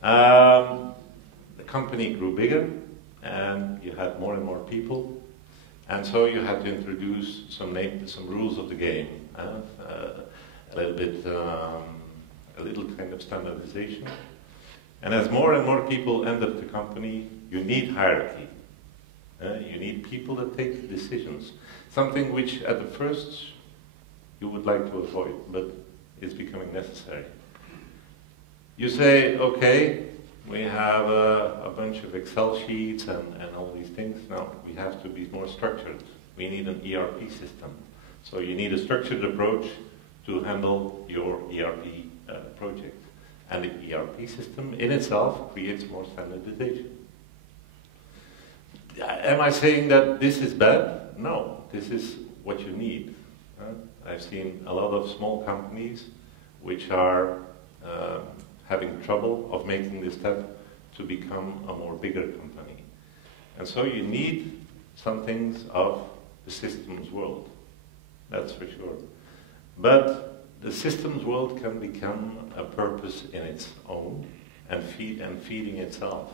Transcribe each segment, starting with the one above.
The company grew bigger, and you had more and more people, and so you had to introduce some rules of the game, a little kind of standardization. And as more and more people entered the company, you need hierarchy. You need people that take decisions. Something which at the first you would like to avoid, but is becoming necessary. You say, okay, we have a bunch of Excel sheets and all these things. No, we have to be more structured. We need an ERP system. So you need a structured approach to handle your ERP project. And the ERP system in itself creates more standardization. Am I saying that this is bad? No, this is what you need. I've seen a lot of small companies which are having trouble of making the step to become a more bigger company. And so you need some things of the systems world, that's for sure. But the systems world can become a purpose in its own and feeding itself.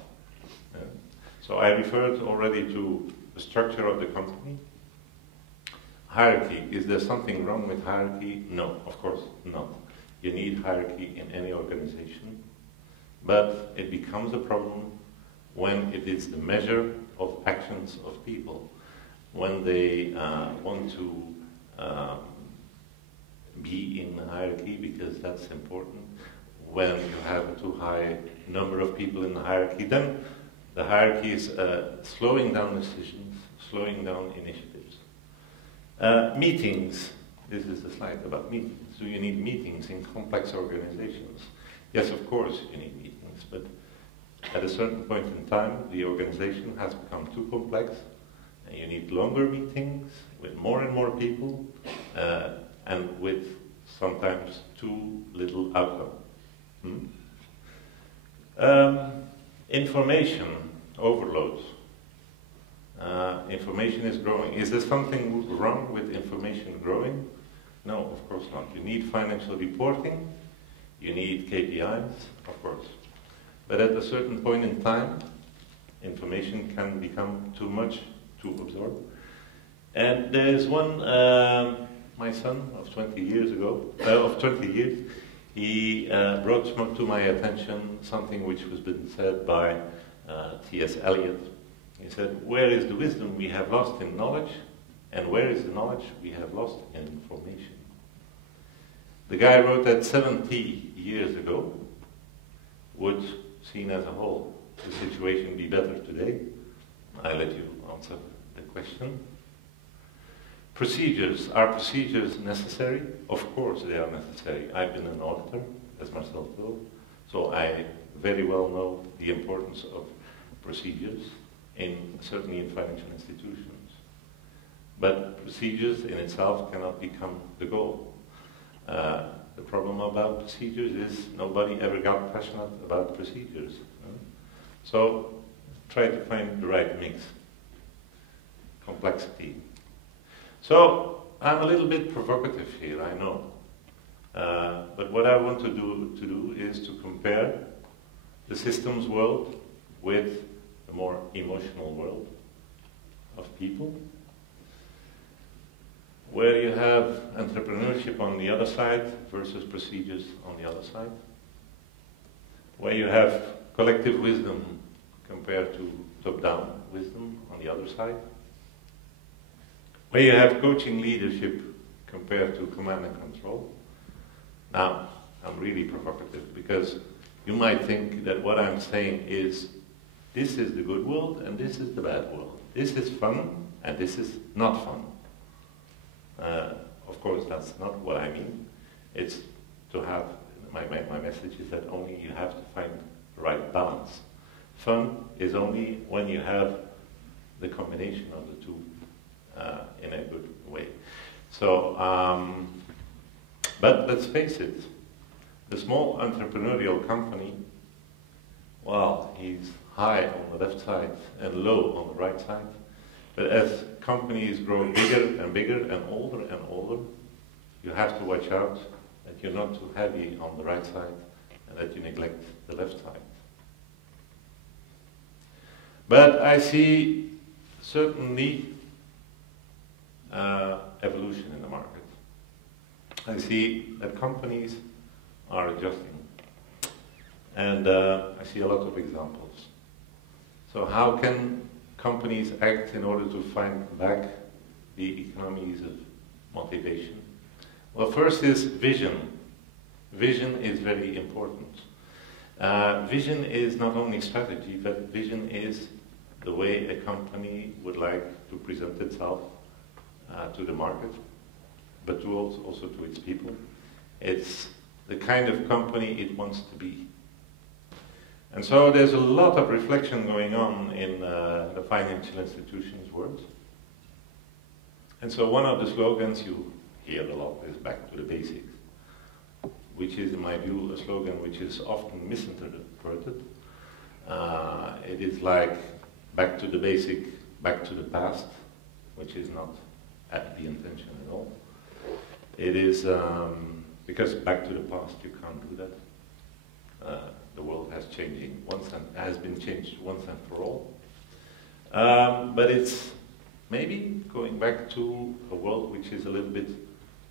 So I referred already to the structure of the company. Hierarchy, is there something wrong with hierarchy? No, of course not. You need hierarchy in any organization, but it becomes a problem when it is the measure of actions of people, when they want to be in the hierarchy because that's important. When you have a too high number of people in the hierarchy, then the hierarchy is slowing down decisions, slowing down initiatives. Meetings. This is the slide about meetings. Do you need meetings in complex organizations? Yes, of course you need meetings, but at a certain point in time, the organization has become too complex, and you need longer meetings with more and more people, and with sometimes too little outcome. Information overload. Information is growing. Is there something wrong with information growing? No, of course not. You need financial reporting, you need KPIs, of course. But at a certain point in time, information can become too much to absorb. And there's one, my son of 20 years, he brought to my attention something which was been said by T.S. Eliot. He said, where is the wisdom we have lost in knowledge, and where is the knowledge we have lost in information? The guy wrote that 70 years ago. Would, seen as a whole, the situation be better today? I let you answer the question. Procedures. Are procedures necessary? Of course they are necessary. I've been an auditor, as Marcel told, so I very well know the importance of procedures, certainly in financial institutions. But procedures in itself cannot become the goal. The problem about procedures is nobody ever got passionate about procedures. So try to find the right mix. Complexity. So I'm a little bit provocative here, I know. But what I want to do is to compare the systems world with the more emotional world of people, where you have entrepreneurship on the other side versus procedures on the other side, where you have collective wisdom compared to top-down wisdom on the other side, where you have coaching leadership compared to command and control. Now, I'm really provocative because you might think that what I'm saying is this is the good world and this is the bad world. This is fun and this is not fun. Of course, that's not what I mean. It's to have, my message is that only you have to find the right balance. Fun is only when you have the combination of the two in a good way. So, but let's face it, the small entrepreneurial company, well, he's high on the left side and low on the right side. But as companies grow bigger and bigger and older, you have to watch out that you're not too heavy on the right side and that you neglect the left side. But I see certainly evolution in the market. I see that companies are adjusting, and I see a lot of examples. So how can companies act in order to find back the economies of motivation? Well, first is vision. Vision is very important. Vision is not only strategy, but vision is the way a company would like to present itself to the market, but to also to its people. It's the kind of company it wants to be. And so there's a lot of reflection going on in the financial institutions world. And so one of the slogans you hear a lot is back to the basics, which is, in my view, a slogan which is often misinterpreted. It is like back to the basic, back to the past, which is not the intention at all. It is because back to the past you can't do that. The world has been changed once and for all. But it's maybe going back to a world which is a little bit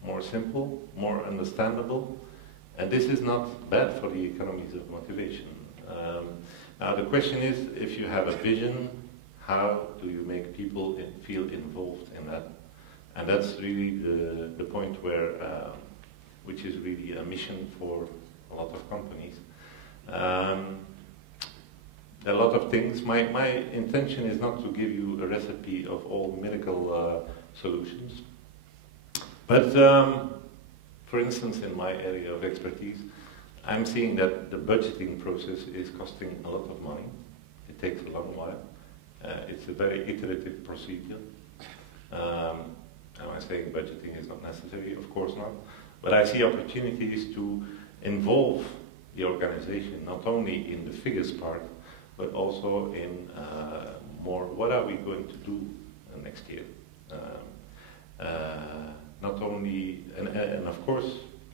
more simple, more understandable, and this is not bad for the economies of motivation. Now the question is, if you have a vision, how do you make people feel involved in that? And that's really the point where, which is really a mission for a lot of companies. There are a lot of things. My intention is not to give you a recipe of all miracle solutions. But for instance, in my area of expertise, I'm seeing that the budgeting process is costing a lot of money. It takes a long while. It's a very iterative procedure. Am I saying budgeting is not necessary? Of course not. But I see opportunities to involve the organization, not only in the figures part, but also in more, what are we going to do next year? Not only, and of course,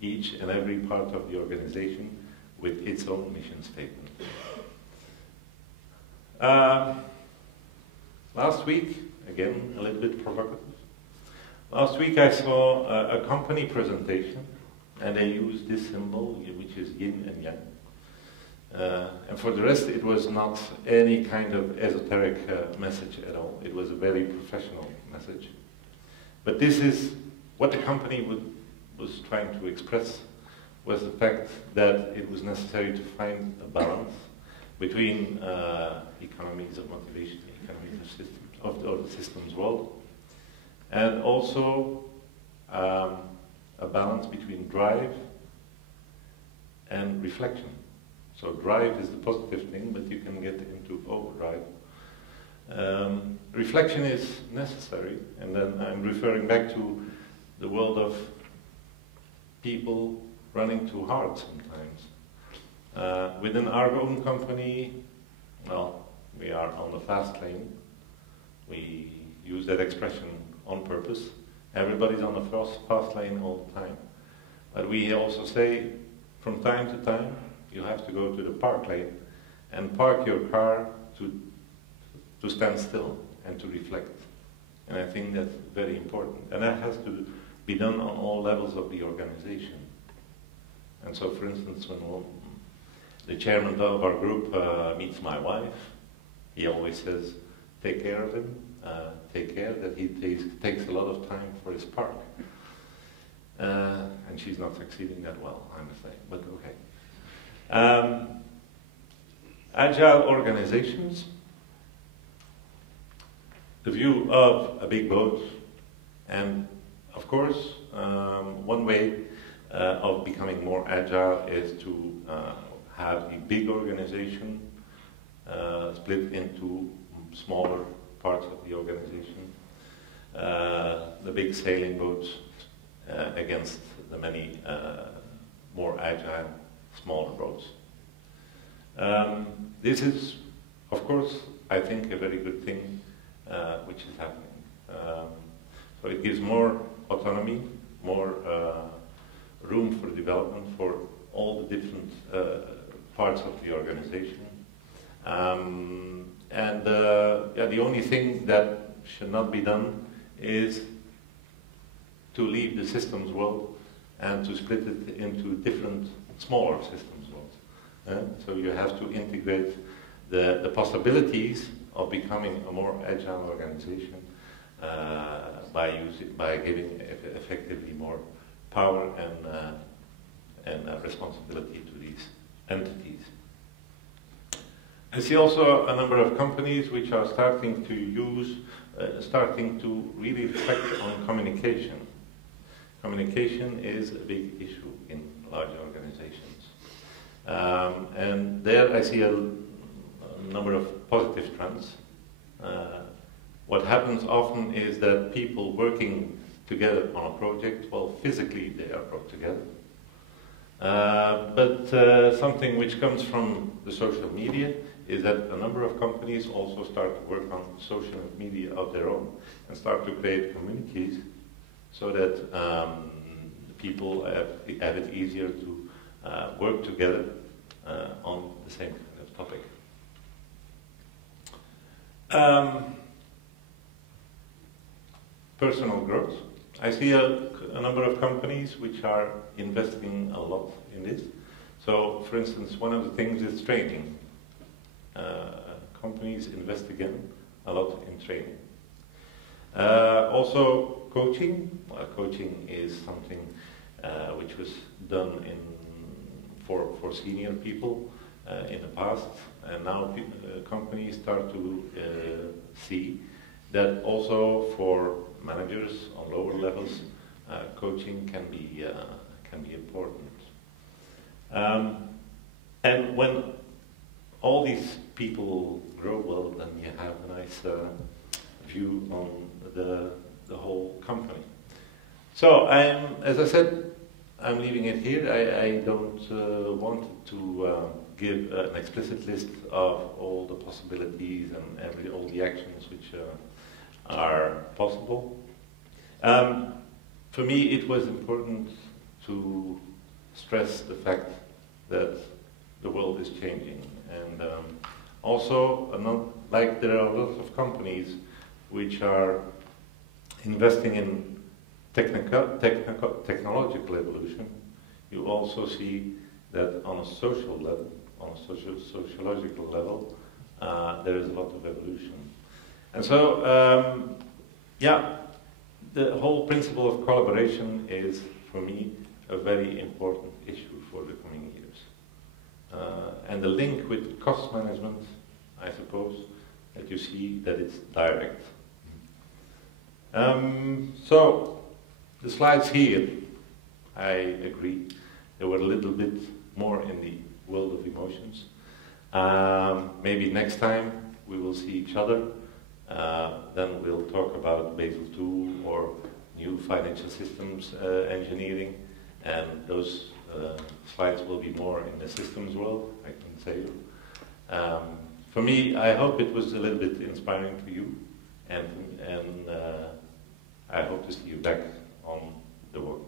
each and every part of the organization with its own mission statement. Last week, again, a little bit provocative. Last week I saw a company presentation, and they used this symbol, which is yin and yang. And for the rest, it was not any kind of esoteric message at all. It was a very professional message. But this is what the company was trying to express, was the fact that it was necessary to find a balance between economies of motivation, economies of the systems world, and also a balance between drive and reflection. So drive is the positive thing, but you can get into overdrive. Reflection is necessary, and then I'm referring back to the world of people running too hard sometimes. Within our own company, well, we are on the fast lane. We use that expression on purpose. Everybody's on the fast lane all the time. But we also say, from time to time, you have to go to the park lane and park your car to stand still and to reflect. And I think that's very important. And that has to be done on all levels of the organization. And so, for instance, when the chairman of our group meets my wife, he always says, take care of him, take care that he takes a lot of time for his park. And she's not succeeding that well, I must say, but okay. Agile organizations, the view of a big boat, and of course, one way of becoming more agile is to have a big organization split into smaller parts of the organization. The big sailing boats against the many more agile, smaller boats. This is, of course, I think a very good thing which is happening. So it gives more autonomy, more room for development for all the different parts of the organization. And yeah, the only thing that should not be done is to leave the systems world and to split it into different smaller systems worlds. So you have to integrate the possibilities of becoming a more agile organization by giving effectively more power and responsibility to these entities. I see also a number of companies which are starting to really reflect on communication. Communication is a big issue in large organizations. And there I see a number of positive trends. What happens often is that people working together on a project, well, physically they are brought together. But something which comes from the social media is that a number of companies also start to work on social media of their own and start to create communities so that people have it easier to work together on the same kind of topic. Personal growth. I see a number of companies which are investing a lot in this. So, for instance, one of the things is training. Companies invest again a lot in training. Also, coaching. Well, coaching is something which was done for senior people in the past, and now companies start to see that also for managers on lower levels, coaching can be important. And when all these people grow well, then you have a nice view on the whole company. So as I said, I'm leaving it here. I don't want to give an explicit list of all the possibilities and all the actions which are possible. For me, it was important to stress the fact that the world is changing, and also, like there are lots of companies which are investing in technological evolution. You also see that on a social level, on a sociological level, there is a lot of evolution. And so, yeah, the whole principle of collaboration is, for me, a very important issue for the coming years. And the link with cost management, I suppose, that you see that it's direct. So, the slides here, I agree, they were a little bit more in the world of emotions. Maybe next time we will see each other. Then we'll talk about Basel II or new financial systems engineering, and those slides will be more in the systems world, I can say. For me, I hope it was a little bit inspiring for you, and I hope to see you back on the work.